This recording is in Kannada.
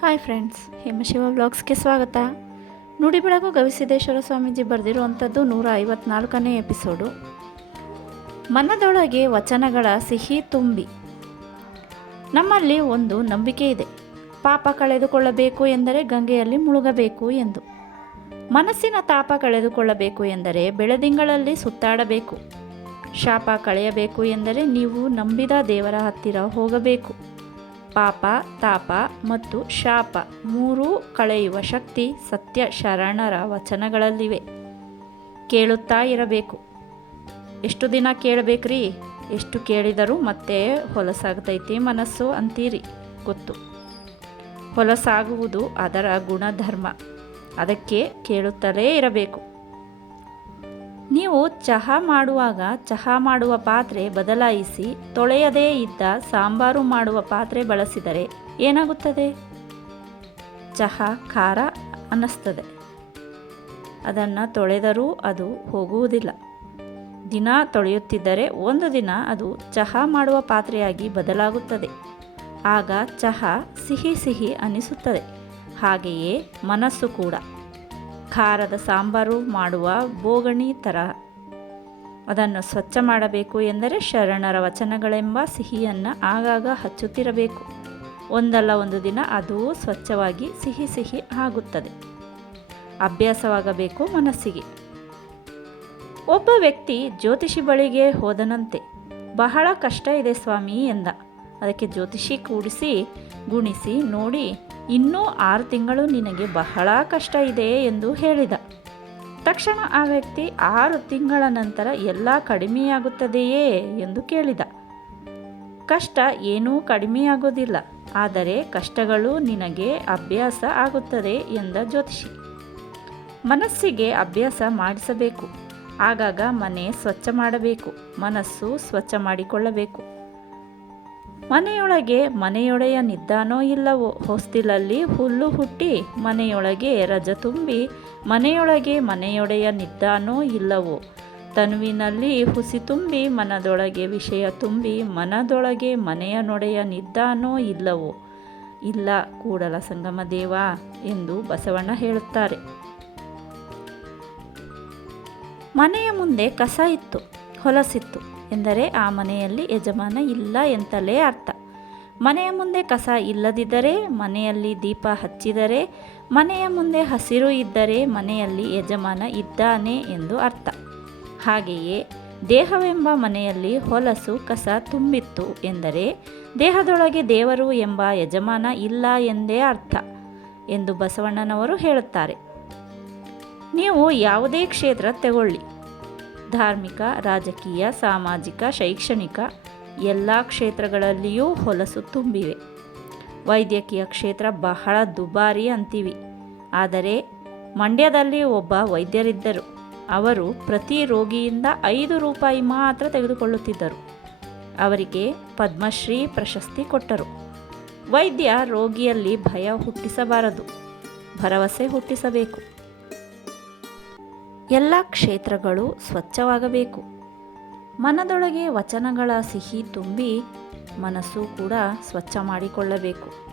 ಹಾಯ್ ಫ್ರೆಂಡ್ಸ್ ಹಿಮಶಿವ ಬ್ಲಾಗ್ಸ್ಗೆ ಸ್ವಾಗತ. ನುಡಿ ಬೆಳಗು ಗವಿಸಿದ್ದೇಶ್ವರ ಸ್ವಾಮೀಜಿ ಬರೆದಿರುವಂಥದ್ದು ನೂರ ಐವತ್ನಾಲ್ಕನೇ ಎಪಿಸೋಡು. ಮನದೊಳಗೆ ವಚನಗಳ ಸಿಹಿ ತುಂಬಿ. ನಮ್ಮಲ್ಲಿ ಒಂದು ನಂಬಿಕೆ ಇದೆ. ಪಾಪ ಕಳೆದುಕೊಳ್ಳಬೇಕು ಎಂದರೆ ಗಂಗೆಯಲ್ಲಿ ಮುಳುಗಬೇಕು ಎಂದು. ಮನಸ್ಸಿನ ತಾಪ ಕಳೆದುಕೊಳ್ಳಬೇಕು ಎಂದರೆ ಬೆಳದಿಂಗಳಲ್ಲಿ ಸುತ್ತಾಡಬೇಕು. ಶಾಪ ಕಳೆಯಬೇಕು ಎಂದರೆ ನೀವು ನಂಬಿದ ದೇವರ ಹತ್ತಿರ ಹೋಗಬೇಕು. ಪಾಪ, ತಾಪ ಮತ್ತು ಶಾಪ ಮೂರೂ ಕಳೆಯುವ ಶಕ್ತಿ ಸತ್ಯ ಶರಣರ ವಚನಗಳಲ್ಲಿವೆ. ಕೇಳುತ್ತಾ ಇರಬೇಕು. ಎಷ್ಟು ದಿನ ಕೇಳಬೇಕ್ರಿ? ಎಷ್ಟು ಕೇಳಿದರೂ ಮತ್ತೆ ಹೊಲಸಾಗ್ತೈತಿ ಮನಸ್ಸು ಅಂತೀರಿ, ಗೊತ್ತು. ಹೊಲಸಾಗುವುದು ಅದರ ಗುಣಧರ್ಮ. ಅದಕ್ಕೆ ಕೇಳುತ್ತಲೇ ಇರಬೇಕು. ನೀವು ಚಹಾ ಮಾಡುವಾಗ ಚಹಾ ಮಾಡುವ ಪಾತ್ರೆ ಬದಲಾಯಿಸಿ ತೊಳೆಯದೇ ಇದ್ದ ಸಾಂಬಾರು ಮಾಡುವ ಪಾತ್ರೆ ಬಳಸಿದರೆ ಏನಾಗುತ್ತದೆ? ಚಹಾ ಖಾರ ಅನ್ನಿಸ್ತದೆ. ಅದನ್ನು ತೊಳೆದರೂ ಅದು ಹೋಗುವುದಿಲ್ಲ. ದಿನ ತೊಳೆಯುತ್ತಿದ್ದರೆ ಒಂದು ದಿನ ಅದು ಚಹಾ ಮಾಡುವ ಪಾತ್ರೆಯಾಗಿ ಬದಲಾಗುತ್ತದೆ. ಆಗ ಚಹಾ ಸಿಹಿ ಸಿಹಿ ಅನಿಸುತ್ತದೆ ಹಾಗೆಯೇ ಮನಸ್ಸು ಕೂಡ. ಖಾರದ ಸಾಂಬಾರು ಮಾಡುವ ಬೋಗಣಿ ಥರ ಅದನ್ನು ಸ್ವಚ್ಛ ಮಾಡಬೇಕು ಎಂದರೆ ಶರಣರ ವಚನಗಳೆಂಬ ಸಿಹಿಯನ್ನು ಆಗಾಗ ಹಚ್ಚುತ್ತಿರಬೇಕು. ಒಂದಲ್ಲ ಒಂದು ದಿನ ಅದು ಸ್ವಚ್ಛವಾಗಿ ಸಿಹಿ ಸಿಹಿ ಆಗುತ್ತದೆ. ಅಭ್ಯಾಸವಾಗಬೇಕು ಮನಸ್ಸಿಗೆ. ಒಬ್ಬ ವ್ಯಕ್ತಿ ಜ್ಯೋತಿಷಿ ಬಳಿಗೆ ಹೋದನಂತೆ. ಬಹಳ ಕಷ್ಟ ಇದೆ ಸ್ವಾಮಿ ಎಂದ. ಅದಕ್ಕೆ ಜ್ಯೋತಿಷಿ ಕೂಡಿಸಿ, ಗುಣಿಸಿ, ನೋಡಿ ಇನ್ನೂ ಆರು ತಿಂಗಳು ನಿನಗೆ ಬಹಳ ಕಷ್ಟ ಇದೆ ಎಂದು ಹೇಳಿದ. ತಕ್ಷಣ ಆ ವ್ಯಕ್ತಿ ಆರು ತಿಂಗಳ ನಂತರ ಎಲ್ಲ ಕಡಿಮೆಯಾಗುತ್ತದೆಯೇ ಎಂದು ಕೇಳಿದ. ಕಷ್ಟ ಏನೂ ಕಡಿಮೆಯಾಗೋದಿಲ್ಲ ಆದರೆ ಕಷ್ಟಗಳು ನಿನಗೆ ಅಭ್ಯಾಸ ಆಗುತ್ತದೆ ಎಂದ ಜ್ಯೋತಿಷಿ. ಮನಸ್ಸಿಗೆ ಅಭ್ಯಾಸ ಮಾಡಿಸಬೇಕು, ಆಗಾಗ ಮನೆ ಸ್ವಚ್ಛ ಮಾಡಬೇಕು, ಮನಸ್ಸು ಸ್ವಚ್ಛ ಮಾಡಿಕೊಳ್ಳಬೇಕು. ಮನೆಯೊಳಗೆ ಮನೆಯೊಡೆಯ ನಿದ್ದಾನೋ ಇಲ್ಲವೋ ಹೊಸ್ತಿಲಲ್ಲಿ ಹುಲ್ಲು ಹುಟ್ಟಿ ಮನೆಯೊಳಗೆ ರಜ ತುಂಬಿ ಮನೆಯೊಳಗೆ ಮನೆಯೊಡೆಯ ನಿದ್ದಾನೋ ಇಲ್ಲವೋ? ತನುವಿನಲ್ಲಿ ಹುಸಿ ತುಂಬಿ ಮನದೊಳಗೆ ವಿಷಯ ತುಂಬಿ ಮನದೊಳಗೆ ಮನೆಯ ನೊಡೆಯನಿದ್ದಾನೋ ಇಲ್ಲವೋ? ಇಲ್ಲ ಕೂಡಲ ಸಂಗಮ ದೇವ ಎಂದು ಬಸವಣ್ಣ ಹೇಳುತ್ತಾರೆ. ಮನೆಯ ಮುಂದೆ ಕಸ ಇತ್ತು, ಹೊಲಸಿತ್ತು. ಎಂದರೆ ಆ ಮನೆಯಲ್ಲಿ ಯಜಮಾನ ಇಲ್ಲ ಎಂತಲೇ ಅರ್ಥ. ಮನೆಯ ಮುಂದೆ ಕಸ ಇಲ್ಲದಿದ್ದರೆ, ಮನೆಯಲ್ಲಿ ದೀಪ ಹಚ್ಚಿದರೆ, ಮನೆಯ ಮುಂದೆ ಹಸಿರು ಇದ್ದರೆ ಮನೆಯಲ್ಲಿ ಯಜಮಾನ ಇದ್ದಾನೆ ಎಂದು ಅರ್ಥ. ಹಾಗೆಯೇ ದೇಹವೆಂಬ ಮನೆಯಲ್ಲಿ ಹೊಲಸು ಕಸ ತುಂಬಿತ್ತು ಎಂದರೆ ದೇಹದೊಳಗೆ ದೇವರು ಎಂಬ ಯಜಮಾನ ಇಲ್ಲ ಎಂದೇ ಅರ್ಥ ಎಂದು ಬಸವಣ್ಣನವರು ಹೇಳುತ್ತಾರೆ. ನೀವು ಯಾವುದೇ ಕ್ಷೇತ್ರ ತಗೊಳ್ಳಿ. ಧಾರ್ಮಿಕ, ರಾಜಕೀಯ, ಸಾಮಾಜಿಕ, ಶೈಕ್ಷಣಿಕ ಎಲ್ಲ ಕ್ಷೇತ್ರಗಳಲ್ಲಿಯೂ ಹೊಲಸು ತುಂಬಿವೆ. ವೈದ್ಯಕೀಯ ಕ್ಷೇತ್ರ ಬಹಳ ದುಬಾರಿ ಅಂತೀವಿ. ಆದರೆ ಮಂಡ್ಯದಲ್ಲಿ ಒಬ್ಬ ವೈದ್ಯರಿದ್ದರು. ಅವರು ಪ್ರತಿ ರೋಗಿಯಿಂದ ಐದು ರೂಪಾಯಿ ಮಾತ್ರ ತೆಗೆದುಕೊಳ್ಳುತ್ತಿದ್ದರು. ಅವರಿಗೆ ಪದ್ಮಶ್ರೀ ಪ್ರಶಸ್ತಿ ಕೊಟ್ಟರು. ವೈದ್ಯ ರೋಗಿಯಲ್ಲಿ ಭಯ ಹುಟ್ಟಿಸಬಾರದು. ಭರವಸೆ ಹುಟ್ಟಿಸಬೇಕು. ಎಲ್ಲ ಕ್ಷೇತ್ರಗಳು ಸ್ವಚ್ಛವಾಗಬೇಕು. ಮನದೊಳಗೆ ವಚನಗಳ ಸಿಹಿ ತುಂಬಿ ಮನಸ್ಸು ಕೂಡ ಸ್ವಚ್ಛ ಮಾಡಿಕೊಳ್ಳಬೇಕು.